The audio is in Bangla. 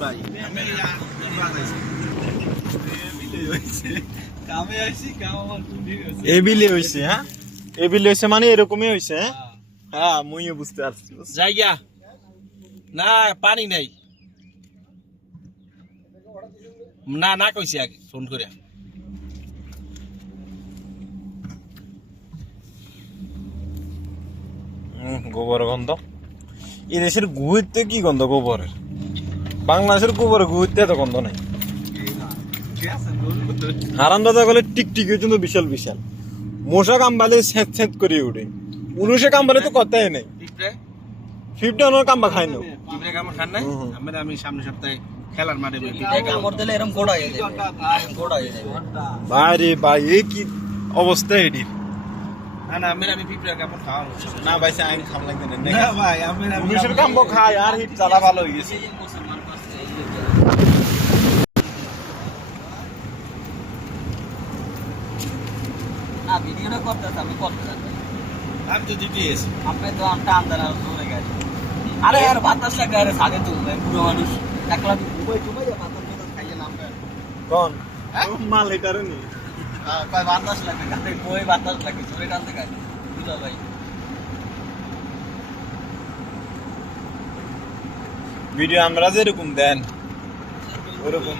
ভাই আমি কামে আইছি কাম আমার টুডি হইছে এবিলে হইছে হ্যাঁ এবিলে হইছে মানে এরকমই হইছে হ্যাঁ হ্যাঁ মুইও বুঝতে পারছি জায়গা না পানি নাই না না কইছি আগে ফোন করে গোবর গন্ধ এই দেশের গুহিতে কি গন্ধ গোবরের বাংলাদেশের গোবরের গুহিতে এত গন্ধ নাই হারামদাদা গেলে টিকটিকি কিন্তু বিশাল বিশাল মশা কামবালে সেঁত সেঁত করে উঠে উনুষে কামবালে তো কথাই নেই ফিফটি অনার কাম্বা খাই না আমি সামনে সপ্তাহে খেলার মাঠে ভাই রে ভাই এ কি অবস্থা এটির আমি পিঁপড়ে কাপড় খাওয়া না ভাই আইন খাম লাগবে না ভাই উনুষের কাম্বা খাই আর হিট জ্বালা ভালো হয়ে গেছে না ভিডিওটা করতেছ আমি করতে যাচ্ছি আমি তো জিপিএস আপনি তো আমটা আন্দার আর ধরে গেছে আরে यार বাতাস লাগা রে সাথে তো পুরো মানুষ একলা দুবাই বাতাস খাইয়ে নামবে কোন মাল এটারে নি কয় বাতাস লাগে গাতে বই বাতাস লাগে জোরে টানতে গায় বুঝা ভাই ভিডিও আমরা যেরকম দেন ওরকম